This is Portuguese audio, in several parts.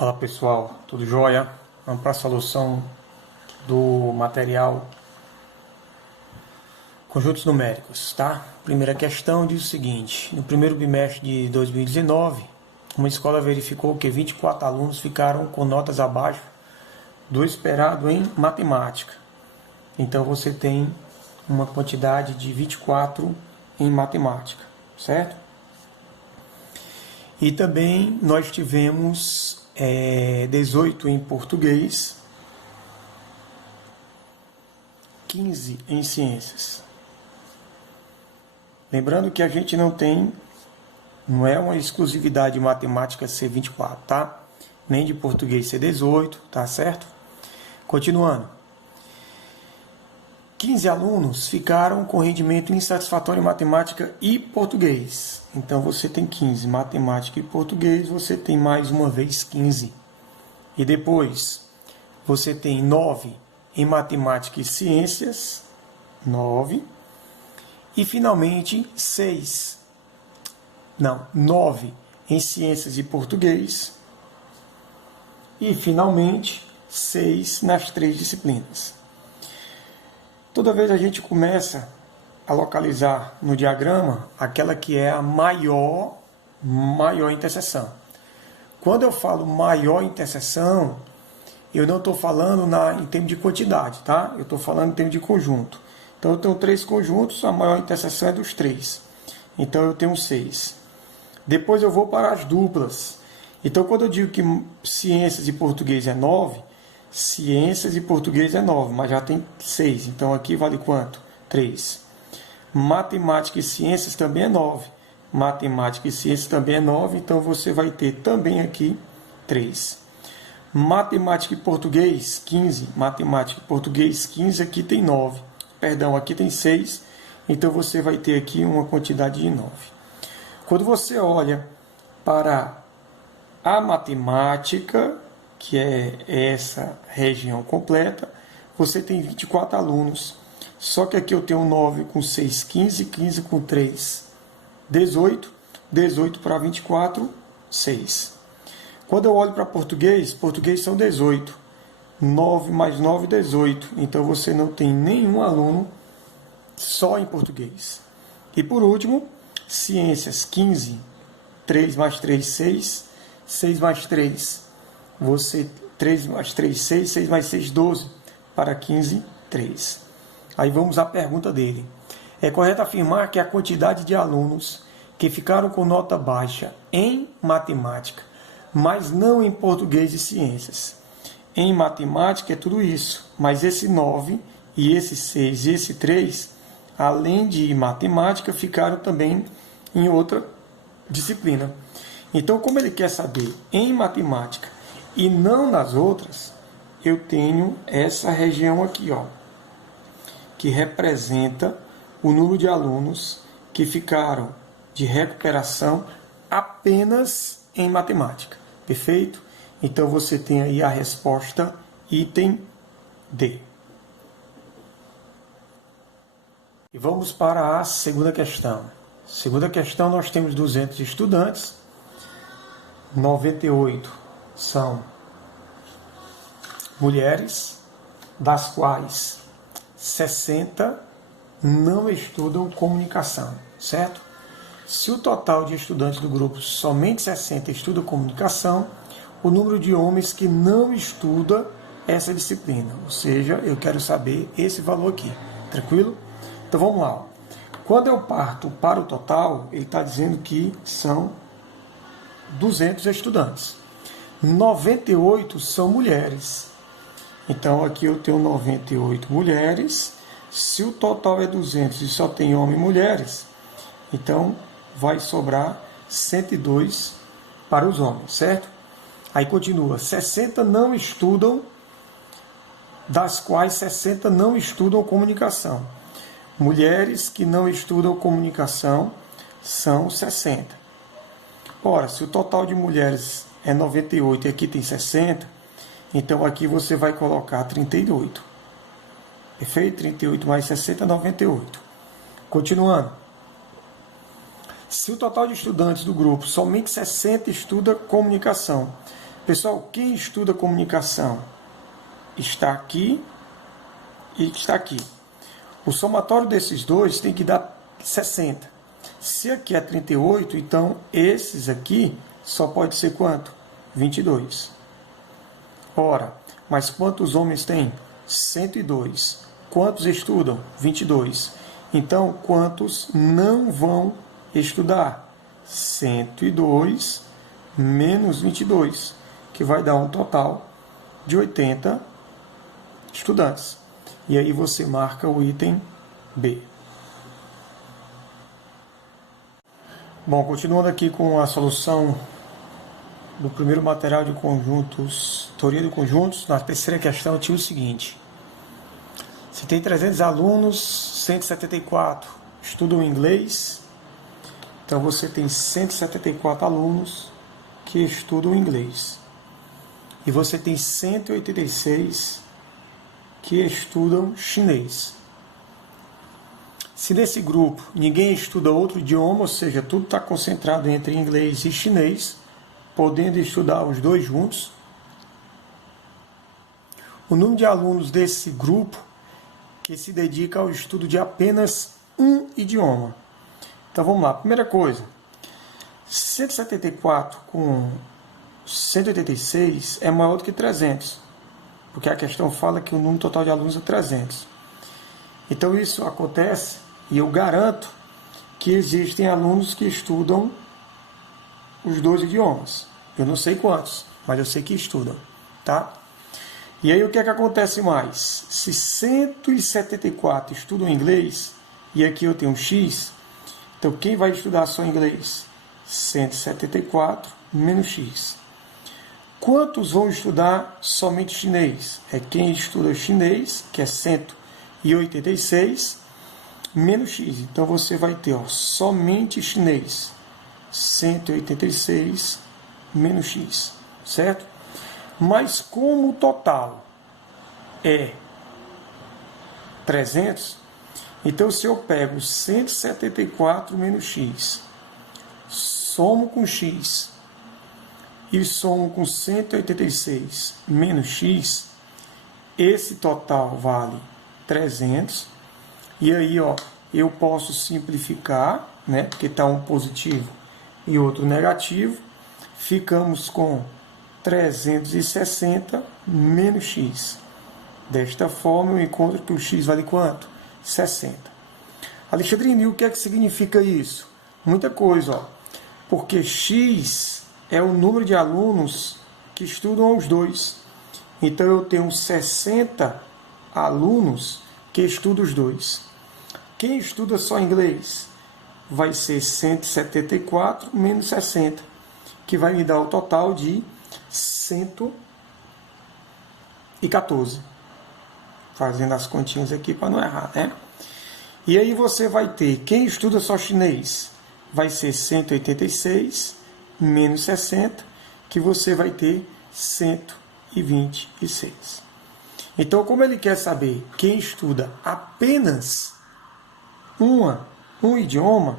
Fala pessoal, tudo jóia? Vamos para a solução do material conjuntos numéricos, tá? Primeira questão diz o seguinte: no primeiro bimestre de 2019, uma escola verificou que 24 alunos ficaram com notas abaixo do esperado em matemática. Então você tem uma quantidade de 24 em matemática, certo? E também nós tivemos 18 em português, 15 em ciências. Lembrando que a gente não é uma exclusividade de matemática ser 24, tá? Nem de português ser 18, tá certo? Continuando. 15 alunos ficaram com rendimento insatisfatório em matemática e português. Então você tem 15, matemática e português, você tem mais uma vez 15. E depois você tem 9 em matemática e ciências, 9. E finalmente 9 em ciências e português. E finalmente 6 nas 3 disciplinas. Toda vez a gente começa a localizar no diagrama aquela que é a maior interseção. Quando eu falo maior interseção, eu não estou falando em termos de quantidade, tá? Eu estou falando em termos de conjunto. Então eu tenho 3 conjuntos, a maior interseção é dos 3. Então eu tenho 6. Depois eu vou para as duplas. Então quando eu digo que ciências e português é 9, ciências e português é 9, mas já tem 6. Então aqui vale quanto? 3. Matemática e ciências também é 9. Matemática e ciências também é 9, então você vai ter também aqui 3. Matemática e português, 15. Matemática e português, 15. Aqui tem 9. Perdão, aqui tem 6. Então você vai ter aqui uma quantidade de 9. Quando você olha para a matemática, que é essa região completa, você tem 24 alunos. Só que aqui eu tenho 9 com 6, 15, 15 com 3, 18, 18 para 24, 6. Quando eu olho para português, português são 18. 9 mais 9, 18. Então você não tem nenhum aluno só em português. E por último, ciências, 15. 3 mais 3, 6. 6 mais 3, 3 mais 3, 6. 6 mais 6, 12. Para 15, 3. Aí vamos à pergunta dele. É correto afirmar que a quantidade de alunos que ficaram com nota baixa em matemática, mas não em português e ciências. Em matemática é tudo isso, mas esse 9 e esse 6 e esse 3, além de matemática, ficaram também em outra disciplina. Então, como ele quer saber em matemática e não nas outras, eu tenho essa região aqui, ó, que representa o número de alunos que ficaram de recuperação apenas em matemática. Perfeito? Então você tem aí a resposta item D. E vamos para a segunda questão. Segunda questão, nós temos 200 estudantes, 98 são mulheres, das quais 60 não estudam comunicação, certo? Se o total de estudantes do grupo somente 60 estudam comunicação, o número de homens que não estuda essa disciplina, ou seja, eu quero saber esse valor aqui, tranquilo? Então vamos lá. Quando eu parto para o total, ele está dizendo que são 200 estudantes. 98 são mulheres. Então aqui eu tenho 98 mulheres. Se o total é 200 e só tem homens e mulheres, então vai sobrar 102 para os homens, certo? Aí continua, 60 não estudam, das quais 60 não estudam comunicação. Mulheres que não estudam comunicação são 60. Ora, se o total de mulheres é 98 e aqui tem 60, então aqui você vai colocar 38. Perfeito? 38 mais 60, 98. Continuando. Se o total de estudantes do grupo, somente 60 estuda comunicação, Pessoal, quem estuda comunicação está aqui e está aqui. O somatório desses dois tem que dar 60. Se aqui é 38, então esses aqui só pode ser quanto? 22. Ora, mas quantos homens tem? 102. Quantos estudam? 22. Então, quantos não vão estudar? 102 menos 22, que vai dar um total de 80 estudantes. E aí você marca o item B. Bom, continuando aqui com a solução do primeiro material de conjuntos, teoria de conjuntos, na terceira questão tinha o seguinte: se tem 300 alunos, 174 estudam inglês, então você tem 174 alunos que estudam inglês. E você tem 186 que estudam chinês. Se nesse grupo ninguém estuda outro idioma, ou seja, tudo está concentrado entre inglês e chinês, podendo estudar os dois juntos, o número de alunos desse grupo que se dedica ao estudo de apenas um idioma. Então vamos lá, primeira coisa, 174 com 186 é maior do que 300, porque a questão fala que o número total de alunos é 300. Então isso acontece, e eu garanto que existem alunos que estudam os dois idiomas. Eu não sei quantos, mas eu sei que estudam, tá? E aí o que é que acontece mais? Se 174 estudam inglês, e aqui eu tenho X, então quem vai estudar só inglês? 174 menos X. Quantos vão estudar somente chinês? É quem estuda chinês, que é 186, menos X. Então você vai ter somente chinês, 186 menos X, certo? Mas como o total é 300, então se eu pego 174 menos X, somo com X e somo com 186 menos X, esse total vale 300. E aí, eu posso simplificar, né? Porque está um positivo e outro negativo. Ficamos com 360 menos X. Desta forma, eu encontro que o X vale quanto? 60. Alexandrine, o que é que significa isso? Muita coisa, porque X é o número de alunos que estudam os dois. Então, eu tenho 60 alunos que estudam os dois. Quem estuda só inglês vai ser 174 menos 60, que vai me dar o total de 114. Fazendo as continhas aqui para não errar, né? E aí você vai ter, quem estuda só chinês, vai ser 186 menos 60, que você vai ter 126. Então, como ele quer saber quem estuda apenas um idioma,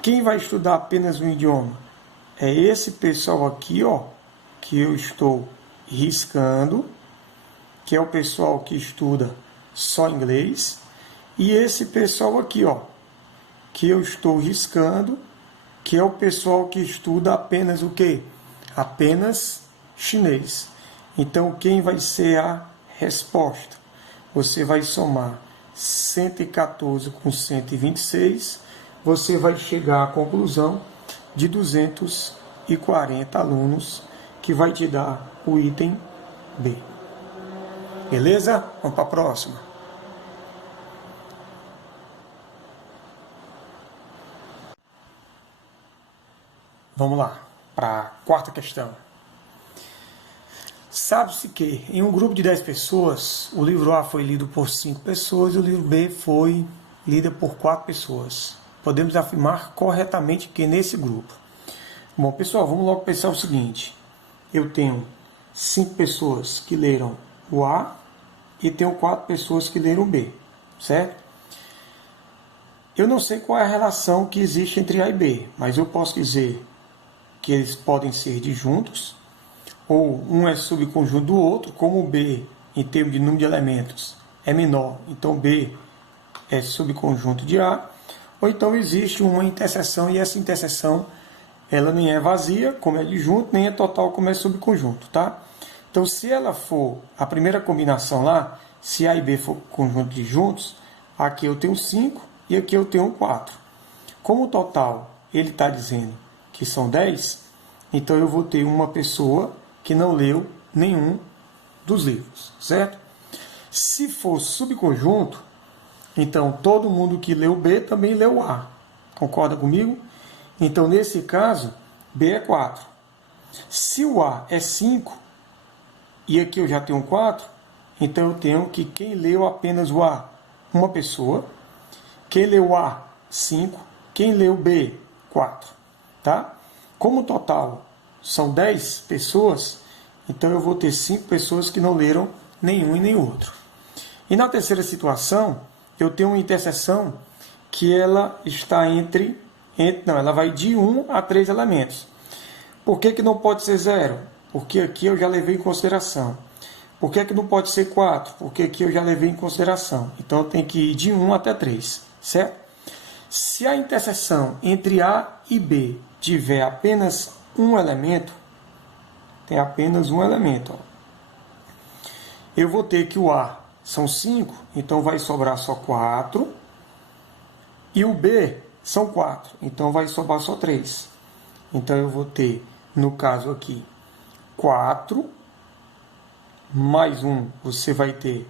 quem vai estudar apenas um idioma? É esse pessoal aqui, que eu estou riscando, que é o pessoal que estuda só inglês, e esse pessoal aqui, que eu estou riscando, que é o pessoal que estuda apenas o quê? Apenas chinês. Então, quem vai ser a resposta? Você vai somar 114 com 126, você vai chegar à conclusão de 240 alunos, que vai te dar o item B. Beleza? Vamos para a próxima. Vamos lá, para a quarta questão. Sabe-se que em um grupo de 10 pessoas, o livro A foi lido por 5 pessoas e o livro B foi lido por 4 pessoas. Podemos afirmar corretamente que nesse grupo. Bom, pessoal, vamos logo pensar o seguinte. Eu tenho 5 pessoas que leram o A e tenho 4 pessoas que leram o B, certo? Eu não sei qual é a relação que existe entre A e B, mas eu posso dizer que eles podem ser disjuntos, ou um é subconjunto do outro, como o B, em termos de número de elementos, é menor, então B é subconjunto de A, ou então existe uma interseção e essa interseção ela nem é vazia, como é adjunto, nem é total, como é subconjunto, tá? Então, se ela for a primeira combinação lá, se A e B for conjunto de juntos, aqui eu tenho 5 e aqui eu tenho 4. Como o total ele está dizendo que são 10, então eu vou ter uma pessoa que não leu nenhum dos livros, certo? Se for subconjunto, então todo mundo que leu B também leu A. Concorda comigo? Então, nesse caso, B é 4. Se o A é 5, e aqui eu já tenho 4, então eu tenho que quem leu apenas o A, uma pessoa. Quem leu A, 5. Quem leu B, 4. Tá? Como o total são 10 pessoas, então eu vou ter 5 pessoas que não leram nenhum e nem outro. E na terceira situação, eu tenho uma interseção que ela está ela vai de 1 a 3 elementos. Por que não pode ser 0? Porque aqui eu já levei em consideração. Por que não pode ser 4? Porque aqui eu já levei em consideração. Então eu tenho que ir de 1 até 3, certo? Se a interseção entre A e B tiver apenas um elemento, tem apenas um elemento, ó. Eu vou ter que o A são 5, então vai sobrar só 4. E o B são 4, então vai sobrar só 3. Então eu vou ter, no caso aqui, 4 mais 1, você vai ter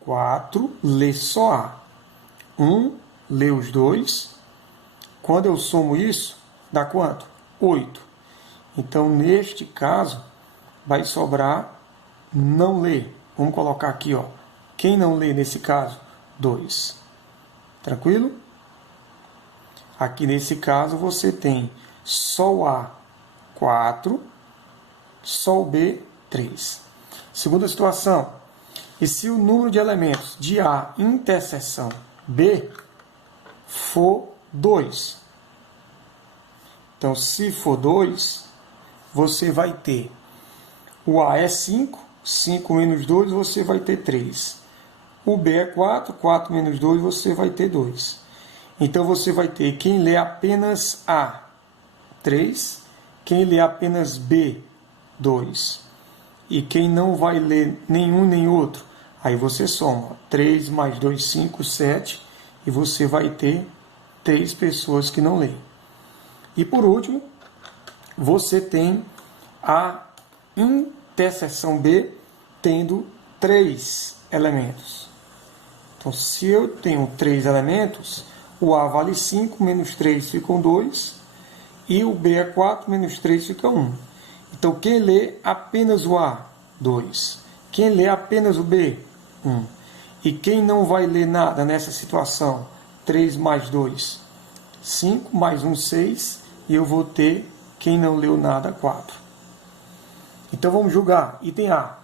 4, lê só A. 1, lê os dois. Quando eu somo isso, dá quanto? 8. Então, neste caso, vai sobrar não ler. Vamos colocar aqui, ó. Quem não lê nesse caso? 2. Tranquilo? Aqui nesse caso você tem só o A 4, só o B 3. Segunda situação. E se o número de elementos de A interseção B for 2? Então, se for 2, você vai ter o A é 5, 5 menos 2 você vai ter 3. O B é 4, 4 menos 2 você vai ter 2. Então você vai ter quem lê apenas A, 3, quem lê apenas B, 2. E quem não vai ler nenhum nem outro, aí você soma 3 mais 2, 5, 7, e você vai ter 3 pessoas que não leem. E por último, você tem a interseção B tendo 3 elementos. Então, se eu tenho 3 elementos, o A vale 5, menos 3 ficam 2, e o B é 4, menos 3 fica 1. Então, quem lê apenas o A? 2. Quem lê apenas o B? 1. E quem não vai ler nada nessa situação? 3 mais 2, 5, mais 1, 6, e eu vou ter, quem não leu nada, 4. Então, vamos julgar. Item A.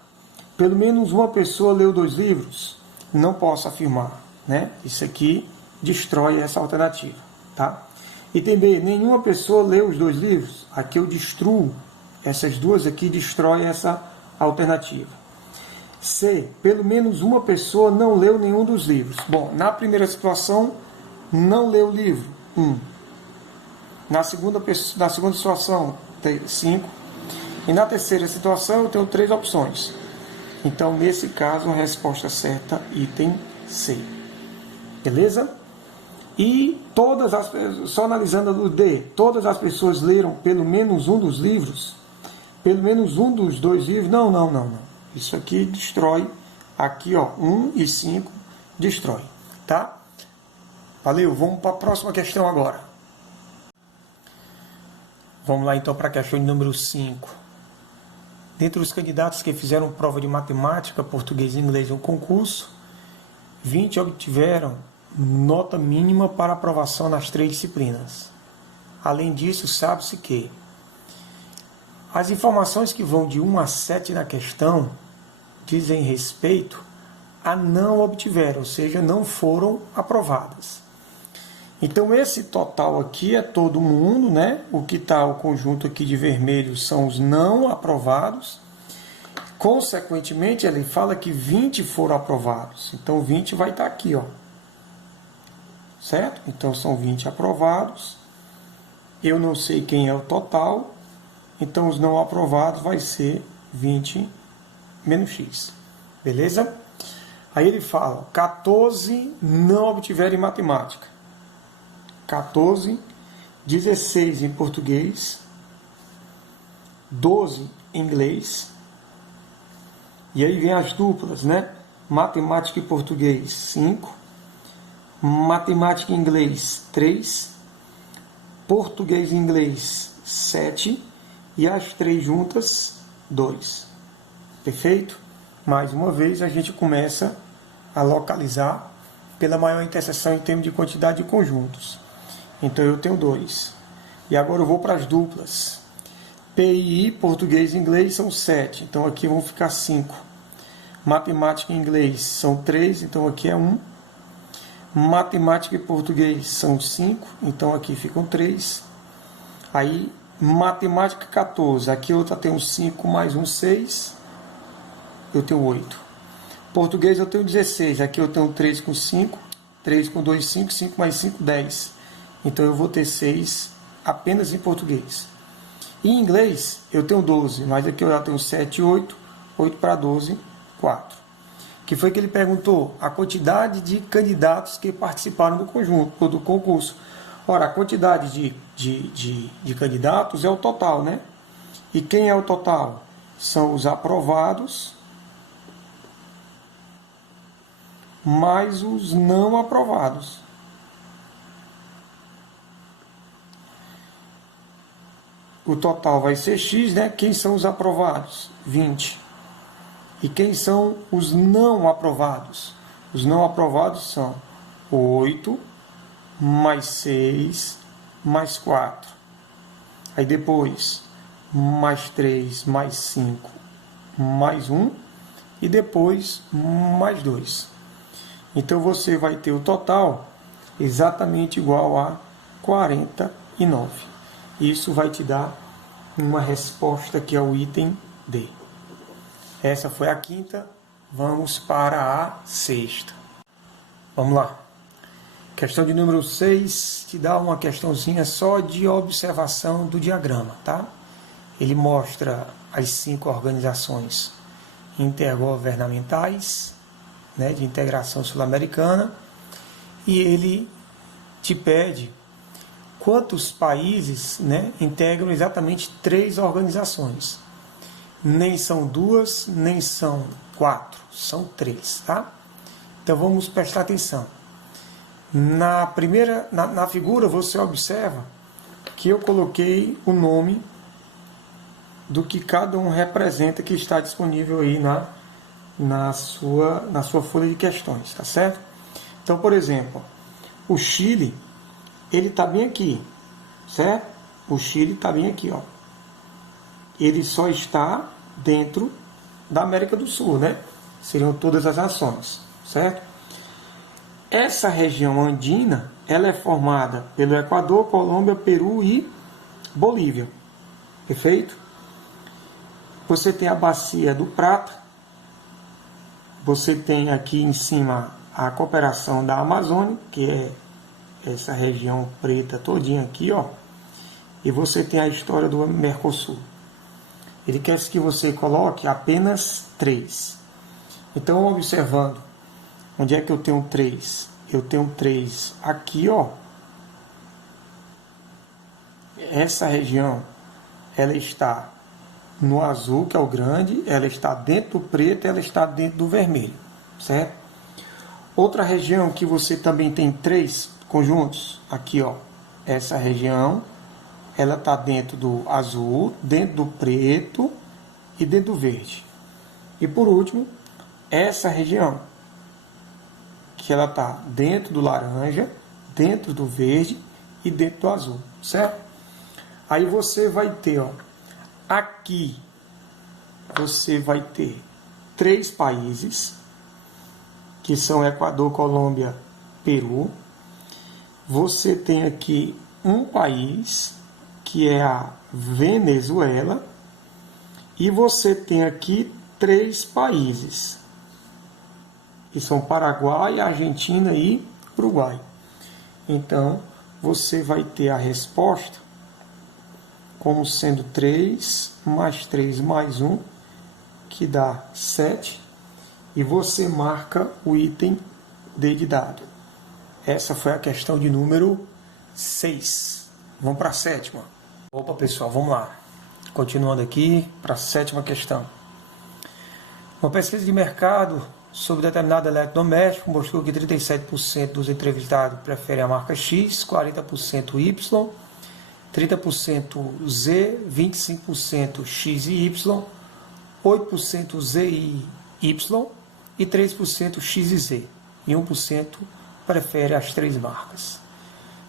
Pelo menos uma pessoa leu 2 livros? Não posso afirmar, né? Isso aqui destrói essa alternativa, tá? Item B, nenhuma pessoa leu os 2 livros? Aqui eu destruo, essas duas aqui destrói essa alternativa. C, pelo menos uma pessoa não leu nenhum dos livros. Bom, na primeira situação, não leu o livro, 1. Na segunda situação, 5. E na terceira situação, eu tenho 3 opções. Então, nesse caso, a resposta certa, item C. Beleza? E só analisando o D, todas as pessoas leram pelo menos um dos livros? Pelo menos um dos 2 livros? Não. Isso aqui destrói. Aqui, ó, 1 e 5 destrói. Tá? Valeu, vamos para a próxima questão agora. Vamos lá, então, para a questão de número 5. Dentre os candidatos que fizeram prova de matemática, português e inglês em um concurso, 20 obtiveram nota mínima para aprovação nas 3 disciplinas. Além disso, sabe-se que as informações que vão de 1 a 7 na questão dizem respeito a não obtiveram, ou seja, não foram aprovadas. Então, esse total aqui é todo mundo, né? O que está o conjunto aqui de vermelho são os não aprovados. Consequentemente, ele fala que 20 foram aprovados. Então, 20 vai estar aqui, ó. Certo? Então, são 20 aprovados. Eu não sei quem é o total. Então, os não aprovados vai ser 20 menos x. Beleza? Aí ele fala, 14 não obtiveram em matemática. 14, 16 em português, 12 em inglês, e aí vem as duplas, né? Matemática e português, 5, matemática e inglês, 3, português e inglês, 7, e as 3 juntas, 2. Perfeito? Mais uma vez, a gente começa a localizar pela maior interseção em termos de quantidade de conjuntos. Então, eu tenho 2. E agora eu vou para as duplas. PI, português e inglês, são 7. Então, aqui vão ficar 5. Matemática e inglês são 3. Então, aqui é 1. Matemática e português são 5. Então, aqui ficam 3. Aí, matemática 14. Aqui eu tenho 5 mais 1, 6. Eu tenho 8. Português eu tenho 16. Aqui eu tenho 3 com 5. 3 com 2, 5. 5 mais 5, 10. Então, eu vou ter 6 apenas em português. Em inglês, eu tenho 12, mas aqui eu já tenho 7 e 8. 8 para 12, 4. Que foi que ele perguntou? A quantidade de candidatos que participaram do conjunto, do concurso. Ora, a quantidade de candidatos é o total, né? E quem é o total? São os aprovados mais os não aprovados. O total vai ser x, né? Quem são os aprovados? 20. E quem são os não aprovados? Os não aprovados são 8, mais 6, mais 4. Aí depois, mais 3, mais 5, mais 1. E depois, mais 2. Então, você vai ter o total exatamente igual a 49. Isso vai te dar uma resposta que é o item D. Essa foi a quinta. Vamos para a sexta. Vamos lá. Questão de número 6 te dá uma questãozinha só de observação do diagrama, tá? Ele mostra as 5 organizações intergovernamentais, né, de integração sul-americana, e ele te pede quantos países, né, integram exatamente 3 organizações. Nem são 2, nem são 4, são 3, tá? Então vamos prestar atenção. Na figura você observa que eu coloquei o nome do que cada um representa, que está disponível aí na sua folha de questões, tá certo? Então, por exemplo, o Chile, ele está bem aqui, certo? O Chile está bem aqui, ó. Ele só está dentro da América do Sul, né? Seriam todas as nações, certo? Essa região andina, ela é formada pelo Equador, Colômbia, Peru e Bolívia, perfeito? Você tem a bacia do Prata, você tem aqui em cima a cooperação da Amazônia, que é essa região preta todinha aqui, ó, e você tem a história do Mercosul. Ele quer que você coloque apenas 3. Então, observando, onde é que eu tenho 3? Eu tenho 3 aqui, ó. Essa região, ela está no azul, que é o grande, ela está dentro do preto, ela está dentro do vermelho, certo? Outra região que você também tem 3 conjuntos, aqui, ó, essa região, ela está dentro do azul, dentro do preto e dentro do verde. E por último, essa região, que ela está dentro do laranja, dentro do verde e dentro do azul, certo? Aí você vai ter, ó, aqui você vai ter 3 países, que são Equador, Colômbia, Peru. você tem aqui um país, que é a Venezuela, e você tem aqui 3 países, que são Paraguai, Argentina e Uruguai. Então, você vai ter a resposta como sendo 3 mais 3 mais 1, que dá 7, e você marca o item D de dado. Essa foi a questão de número 6. Vamos para a 7ª. Opa, pessoal, vamos lá. Continuando aqui para a 7ª questão. Uma pesquisa de mercado sobre determinado eletrodoméstico mostrou que 37% dos entrevistados preferem a marca X, 40% Y, 30% Z, 25% X e Y, 8% Z e Y e 3% X e Z. E 1% prefere as 3 marcas.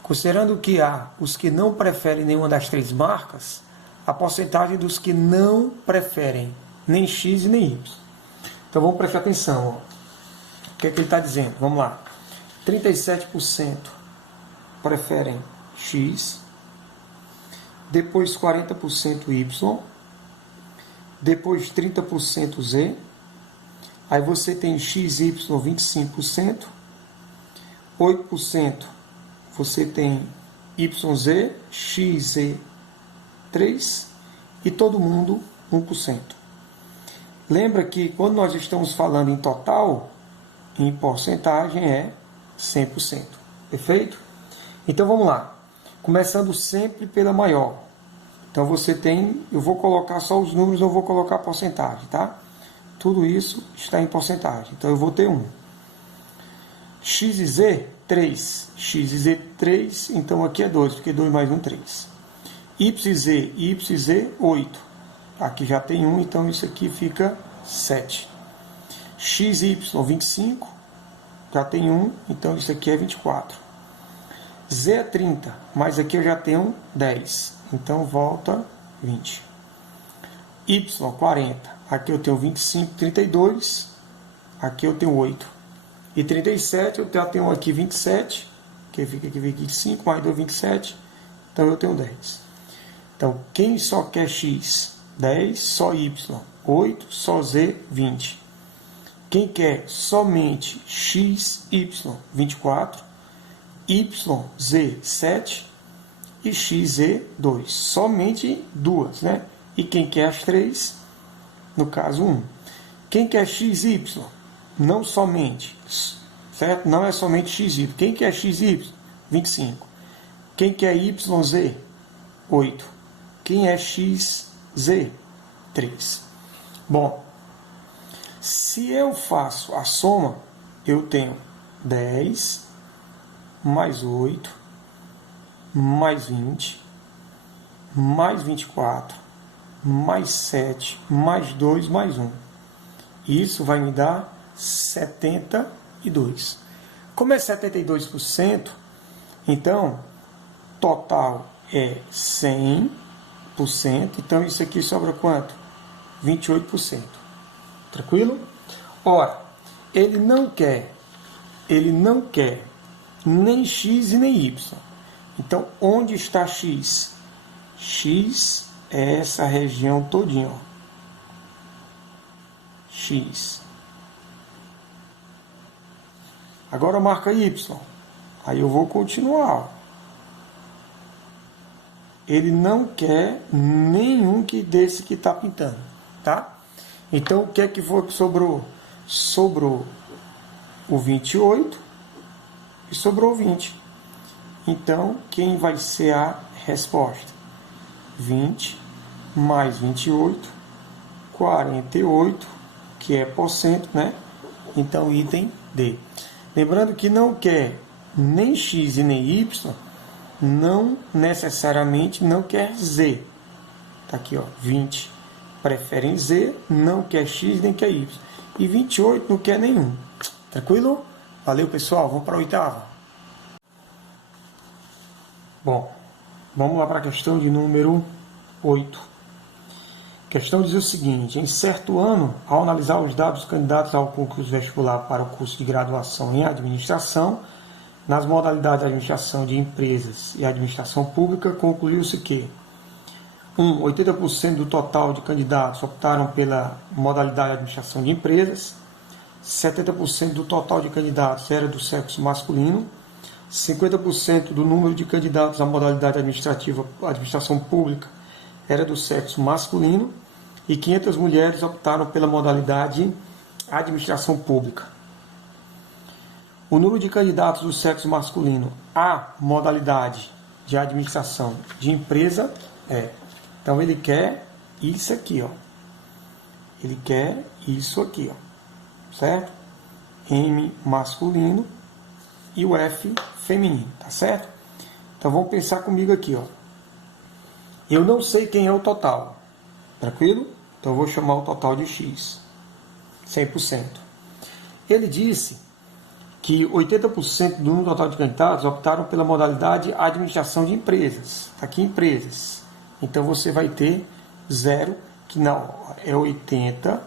Considerando que há os que não preferem nenhuma das 3 marcas, a porcentagem dos que não preferem nem X e nem Y. Então vamos prestar atenção. Ó. O que é que ele está dizendo? Vamos lá. 37% preferem X, depois 40% Y, depois 30% Z, aí você tem XY 25%, 8% você tem YZ, XZ 3% e todo mundo 1%. Lembra que quando nós estamos falando em total, em porcentagem é 100%. Perfeito? Então vamos lá. Começando sempre pela maior. Então você tem, eu vou colocar só os números, eu vou colocar a porcentagem, tá? Tudo isso está em porcentagem. Então eu vou ter 1. X e Z, 3. X e Z, 3. Então aqui é 2, porque 2 mais 1, 3. Y e Z, 8. Aqui já tem 1, então isso aqui fica 7. X e Y, 25. Já tem 1, então isso aqui é 24. Z é 30, mas aqui eu já tenho 10. Então volta 20. Y, 40. Aqui eu tenho 25, 32. Aqui eu tenho 8. E 37, eu já tenho aqui 27, que fica aqui 25, mais 2, 27. Então eu tenho 10. Então, quem só quer X? 10, só Y. 8, só Z, 20. Quem quer somente X, Y, 24. Y, Z, 7. E X, Z, 2. Somente 2, né? E quem quer as 3? No caso, 1. Quem quer X, Y? Não somente, certo? Não é somente X, Y. Quem quer X, Y? 25. Quem quer Y, Z? 8. Quem é X, Z? 3. Bom, se eu faço a soma, eu tenho 10 mais 8 mais 20 mais 24 mais 7 mais 2 mais 1. Isso vai me dar 72. Como é 72%, então total é 100%, então isso aqui sobra quanto? 28%. Tranquilo? Ora, ele não quer nem X e nem Y. Então, onde está X? X é essa região todinha, ó. X. Agora marca Y. Aí eu vou continuar. Ele não quer nenhum desse que está pintando, tá? Então o que é que foi que sobrou? Sobrou o 28 e sobrou 20. Então quem vai ser a resposta? 20 mais 28, 48, que é porcento, né? Então item D. Lembrando que não quer nem X e nem Y, não necessariamente não quer Z. Tá aqui, ó, 20 preferem Z, não quer X nem quer Y. E 28 não quer nenhum. Tranquilo? Valeu, pessoal. Vamos para a 8ª. Bom, vamos lá para a questão de número 8. A questão diz o seguinte: em certo ano, ao analisar os dados dos candidatos ao concurso vestibular para o curso de graduação em administração, nas modalidades de administração de empresas e administração pública, concluiu-se que 80% do total de candidatos optaram pela modalidade de administração de empresas, 70% do total de candidatos era do sexo masculino, 50% do número de candidatos à modalidade administração pública era do sexo masculino e 500 mulheres optaram pela modalidade administração pública. O número de candidatos do sexo masculino à modalidade de administração de empresa então ele quer isso aqui, ó. Ele quer isso aqui, ó. Certo? M masculino e o F feminino, tá certo? Então vamos pensar comigo aqui, ó. Eu não sei quem é o total, tranquilo? Então eu vou chamar o total de X, 100%. Ele disse que 80% do número total de candidatos optaram pela modalidade administração de empresas. Tá aqui empresas. Então você vai ter 0, que não é 80%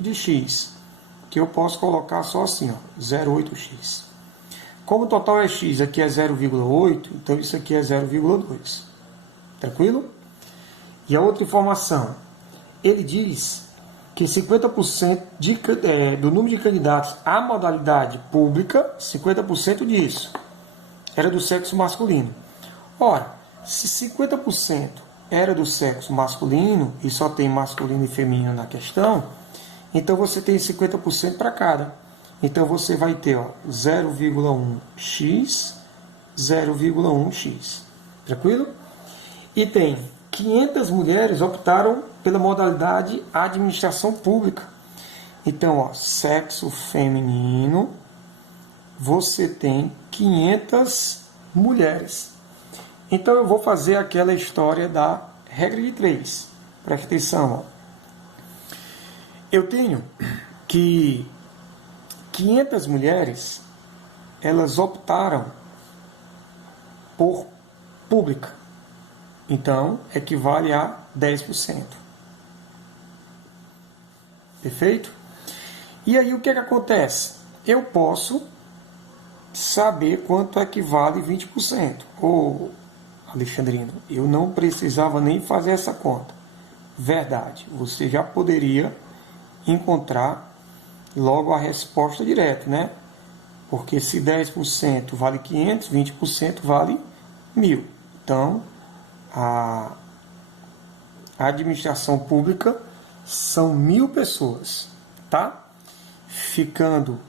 de X, que eu posso colocar só assim, ó, 0,8x. Como o total é X, aqui é 0,8, então isso aqui é 0,2. Tranquilo? E a outra informação, ele diz que 50% do número de candidatos à modalidade pública, 50% disso era do sexo masculino. Ora, se 50% era do sexo masculino, e só tem masculino e feminino na questão, então você tem 50% para cada. Então você vai ter 0,1x, 0,1x. Tranquilo? E tem 500 mulheres optaram pela modalidade administração pública. Então, sexo feminino, você tem 500 mulheres. Então eu vou fazer aquela história da regra de 3. Presta atenção. Eu tenho que 500 mulheres, elas optaram por pública. Então, equivale a 10%. Perfeito? E aí o que acontece? Eu posso saber quanto equivale 20%. Ô, Alexandrino, eu não precisava nem fazer essa conta. Verdade, você já poderia encontrar logo a resposta direta, né? Porque se 10% vale 500, 20% vale 1.000. Então, a administração pública são 1.000 pessoas, tá? Ficando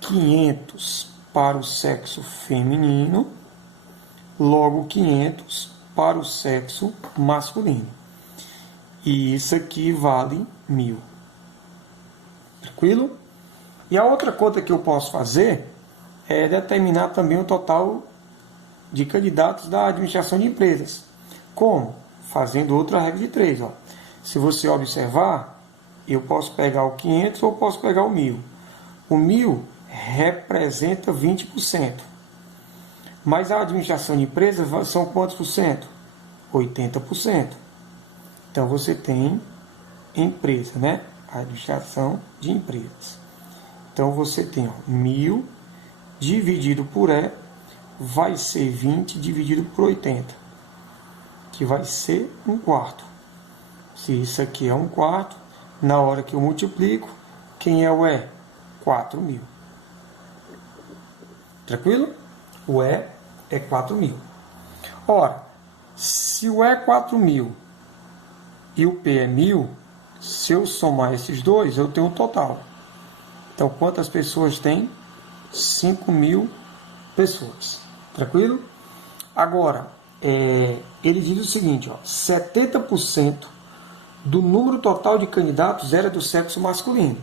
500 para o sexo feminino, logo 500 para o sexo masculino. E isso aqui vale 1.000. Tranquilo? E a outra conta que eu posso fazer é determinar também o total de candidatos da administração de empresas. Como? Fazendo outra regra de 3. Ó. Se você observar, eu posso pegar o 500 ou posso pegar o 1.000. O 1.000 representa 20%. Mas a administração de empresas são quantos por cento? 80%. Então você tem empresa, né? A administração de empresas. Então você tem 1.000 dividido por E, vai ser 20 dividido por 80, que vai ser 1/4. Se isso aqui é 1/4, na hora que eu multiplico, quem é o E? 4.000. Tranquilo? O E é 4.000. Ora, se o E é 4.000 e o P é 1.000, se eu somar esses dois, eu tenho um total. Então, quantas pessoas tem? 5.000 pessoas. Tranquilo? Agora, ele diz o seguinte, 70% do número total de candidatos era do sexo masculino.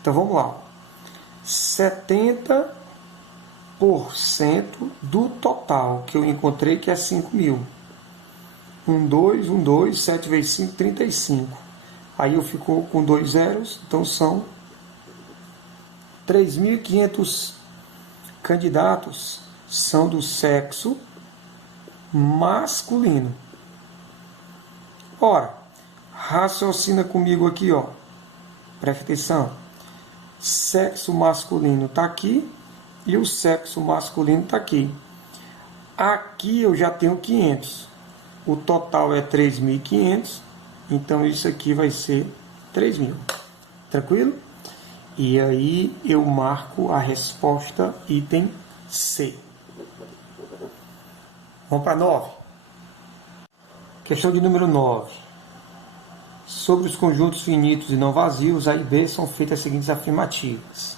Então, vamos lá. 70% do total que eu encontrei, que é 5.000. 2, 7 vezes 5, 35. Aí eu fico com 2 zeros, então são 3.500 candidatos são do sexo masculino. Ora, raciocina comigo aqui, presta atenção. Sexo masculino está aqui e o sexo masculino está aqui. Aqui eu já tenho 500. O total é 3.500. Então isso aqui vai ser 3.000. Tranquilo? E aí eu marco a resposta item C. Vamos para 9. Questão de número 9. Sobre os conjuntos finitos e não vazios, A e B são feitas as seguintes afirmativas.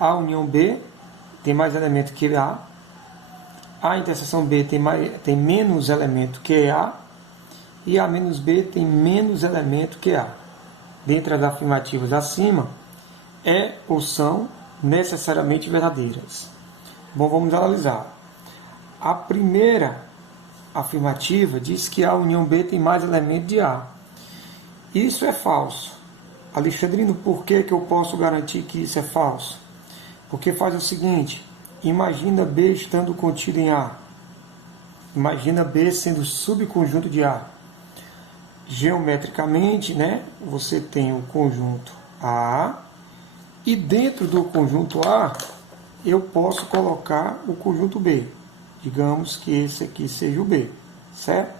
A união B tem mais elemento que A. A interseção B tem menos elemento que A. E A menos B tem menos elemento que A. Dentre as afirmativas acima, é ou são necessariamente verdadeiras. Bom, vamos analisar. A primeira afirmativa diz que a união B tem mais elemento de A. Isso é falso. Alexandrino, por que eu posso garantir que isso é falso? Porque faz o seguinte, imagina B estando contido em A. Imagina B sendo subconjunto de A. Geometricamente, né, você tem o conjunto A, e dentro do conjunto A, eu posso colocar o conjunto B. Digamos que esse aqui seja o B, certo?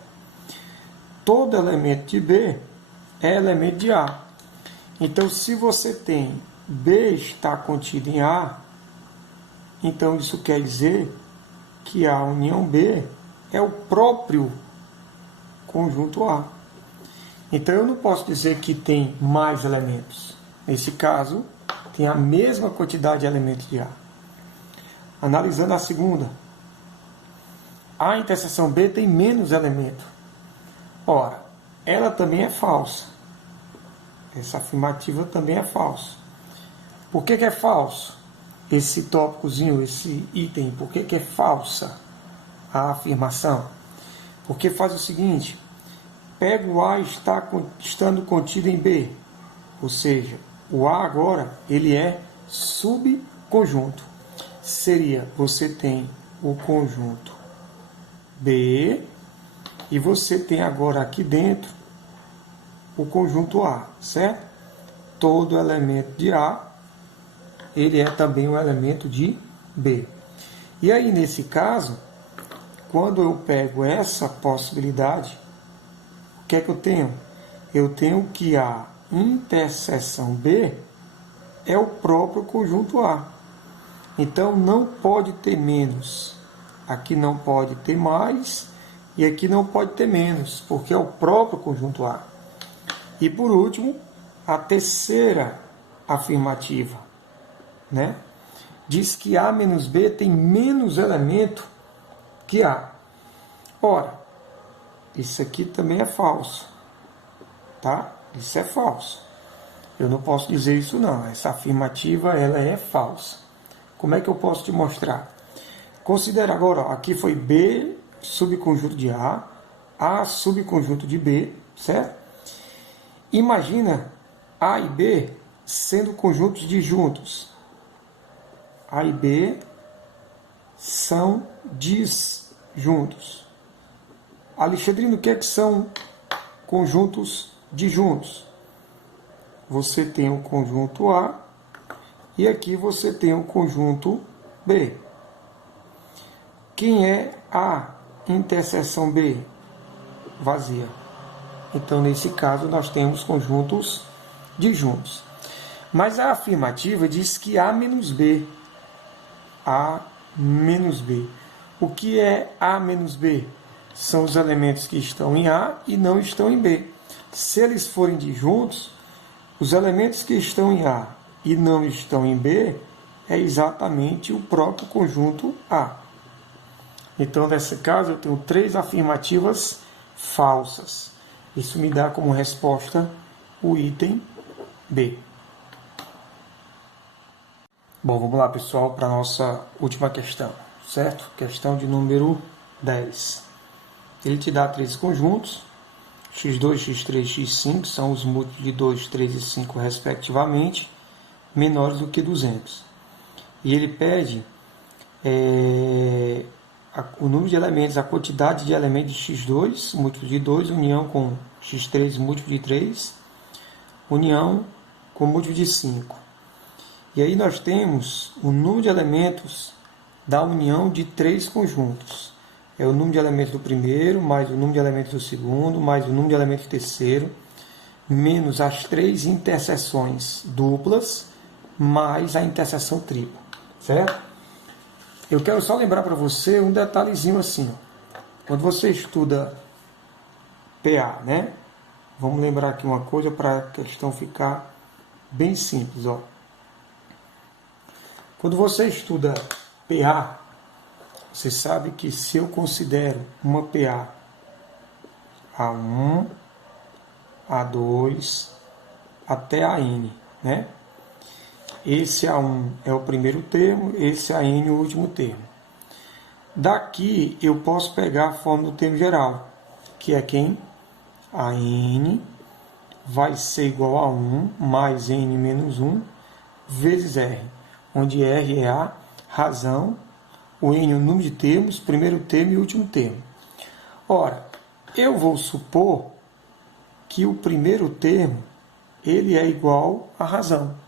Todo elemento de B é elemento de A. Então, se você tem B está contido em A, então isso quer dizer que a união B é o próprio conjunto A. Então, eu não posso dizer que tem mais elementos. Nesse caso, tem a mesma quantidade de elementos de A. Analisando a segunda. A interseção B tem menos elementos. Ora, ela também é falsa. Essa afirmativa também é falsa. Por que é falso? Esse tópicozinho, esse item, por que é falsa a afirmação? Porque faz o seguinte, pega o A estando contido em B, ou seja, o A agora ele é subconjunto. Seria, você tem o conjunto B e você tem agora aqui dentro o conjunto A, certo? Todo elemento de A, ele é também um elemento de B. E aí, nesse caso, quando eu pego essa possibilidade, o que é que eu tenho? Eu tenho que a interseção B é o próprio conjunto A. Então, não pode ter menos. Aqui não pode ter mais e aqui não pode ter menos, porque é o próprio conjunto A. E, por último, a terceira afirmativa, né? Diz que A menos B tem menos elemento que A. Ora, isso aqui também é falso, tá? Isso é falso. Eu não posso dizer isso não. Essa afirmativa ela é falsa. Como é que eu posso te mostrar? Considera agora, ó, aqui foi B subconjunto de A subconjunto de B, certo? Imagina A e B sendo conjuntos disjuntos. A e B são disjuntos. Alexandrino, o que é que são conjuntos disjuntos? Você tem o conjunto A e aqui você tem o conjunto B. Quem é a interseção B? Vazia. Então, nesse caso, nós temos conjuntos disjuntos. Mas a afirmativa diz que A menos B. A menos B. O que é A menos B? São os elementos que estão em A e não estão em B. Se eles forem disjuntos, os elementos que estão em A e não estão em B é exatamente o próprio conjunto A. Então, nesse caso, eu tenho 3 afirmativas falsas. Isso me dá como resposta o item B. Bom, vamos lá, pessoal, para a nossa última questão, certo? Questão de número 10. Ele te dá 3 conjuntos, x2, x3, x5, são os múltiplos de 2, 3 e 5, respectivamente, menores do que 200. E ele pede o número de elementos, a quantidade de elementos de x2, múltiplo de 2, união com x3, múltiplo de 3, união com múltiplo de 5. E aí nós temos o número de elementos da união de 3 conjuntos. É o número de elementos do primeiro, mais o número de elementos do segundo, mais o número de elementos do terceiro, menos as 3 interseções duplas, mais a interseção tripla. Certo? Eu quero só lembrar para você um detalhezinho assim. Ó. Quando você estuda PA, né? Vamos lembrar aqui uma coisa para a questão ficar bem simples. Ó. Quando você estuda PA, você sabe que se eu considero uma PA A1, A2, até a N, né? Esse A1 é o primeiro termo, esse AN é o último termo. Daqui eu posso pegar a forma do termo geral, que é quem? AN vai ser igual a 1 mais N menos 1 vezes R, onde R é a razão, o N é o número de termos, primeiro termo e último termo. Ora, eu vou supor que o primeiro termo ele é igual à razão.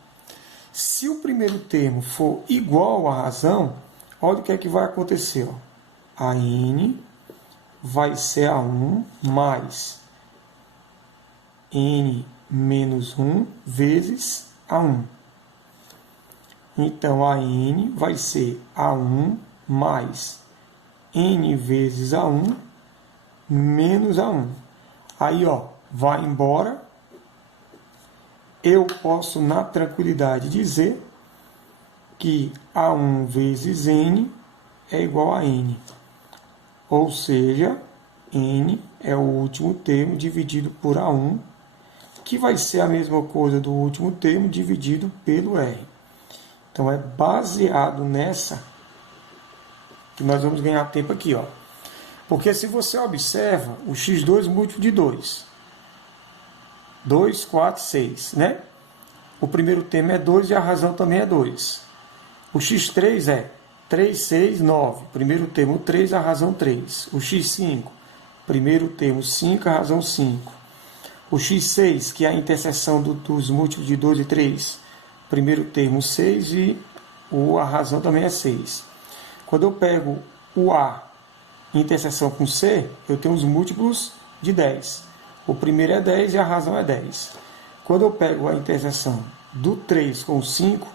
Se o primeiro termo for igual à razão, olha o que é que vai acontecer. Ó. A N vai ser a 1 mais N menos 1 vezes a 1. Então, a N vai ser A1 mais N vezes A1 menos A1. Aí, ó, vai embora. Eu posso, na tranquilidade, dizer que A1 vezes N é igual a N. Ou seja, N é o último termo dividido por A1, que vai ser a mesma coisa do último termo dividido pelo R. Então, é baseado nessa que nós vamos ganhar tempo aqui. Ó. Porque se você observa, o x2 múltiplo de 2. 2, 4, 6, né? O primeiro termo é 2 e a razão também é 2. O x3 é 3, 6, 9. Primeiro termo 3, a razão 3. O x5, primeiro termo 5, a razão 5. O x6, que é a interseção dos múltiplos de 2 e 3. Primeiro termo 6 e a razão também é 6. Quando eu pego o A em interseção com C, eu tenho os múltiplos de 10. O primeiro é 10 e a razão é 10. Quando eu pego a interseção do 3 com o 5,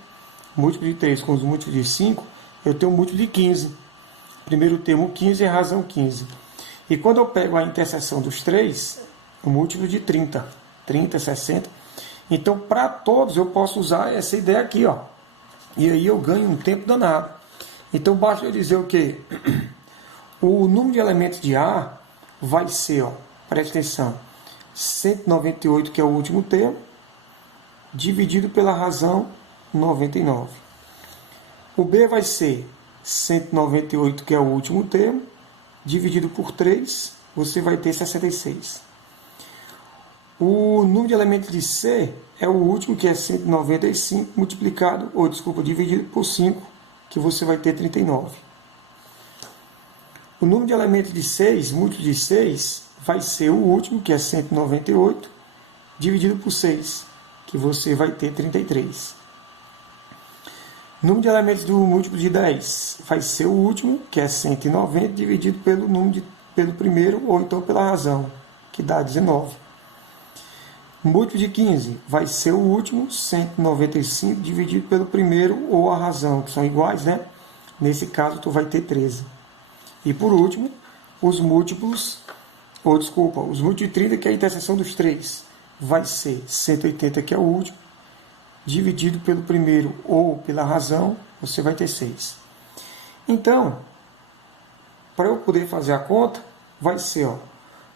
múltiplo de 3 com os múltiplos de 5, eu tenho um múltiplo de 15. Primeiro termo 15 e a razão 15. E quando eu pego a interseção dos 3, o múltiplo de 30. 30, 60. Então, para todos, eu posso usar essa ideia aqui. Ó. E aí eu ganho um tempo danado. Então, basta eu dizer o quê? O número de elementos de A vai ser, ó, preste atenção, 198, que é o último termo, dividido pela razão 99. O B vai ser 198, que é o último termo, dividido por 3, você vai ter 66. O número de elementos de C é o último, que é 195, dividido por 5, que você vai ter 39. O número de elementos de 6, múltiplo de 6, vai ser o último, que é 198, dividido por 6, que você vai ter 33. O número de elementos do múltiplo de 10 vai ser o último, que é 190, dividido pelo primeiro, ou então pela razão, que dá 19. O múltiplo de 15 vai ser o último, 195, dividido pelo primeiro ou a razão, que são iguais, né? Nesse caso, tu vai ter 13. E por último, os múltiplos de 30, que é a interseção dos 3, vai ser 180, que é o último, dividido pelo primeiro ou pela razão, você vai ter 6. Então, para eu poder fazer a conta, vai ser, ó,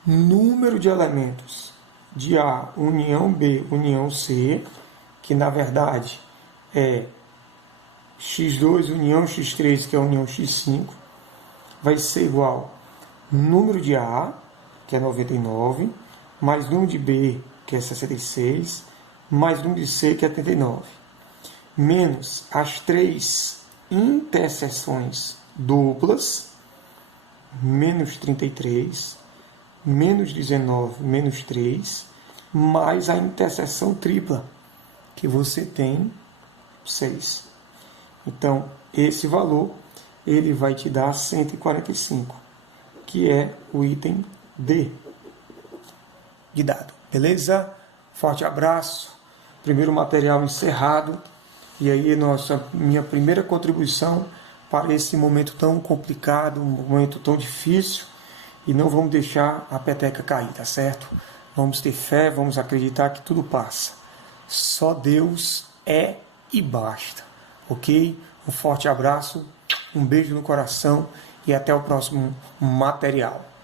número de elementos de A união B união C, que na verdade é x2 união x3, que é a união x5, vai ser igual número de A, que é 99, mais número de B, que é 66, mais número de C, que é 39, menos as 3 interseções duplas, menos 33, menos 19, menos 3, mais a interseção tripla, que você tem 6. Então, esse valor ele vai te dar 145, que é o item D de dado. Beleza? Forte abraço. Primeiro material encerrado. E aí, minha primeira contribuição para esse momento tão complicado, um momento tão difícil. E não vamos deixar a peteca cair, tá certo? Vamos ter fé, vamos acreditar que tudo passa. Só Deus é e basta. Ok? Um forte abraço, um beijo no coração e até o próximo material.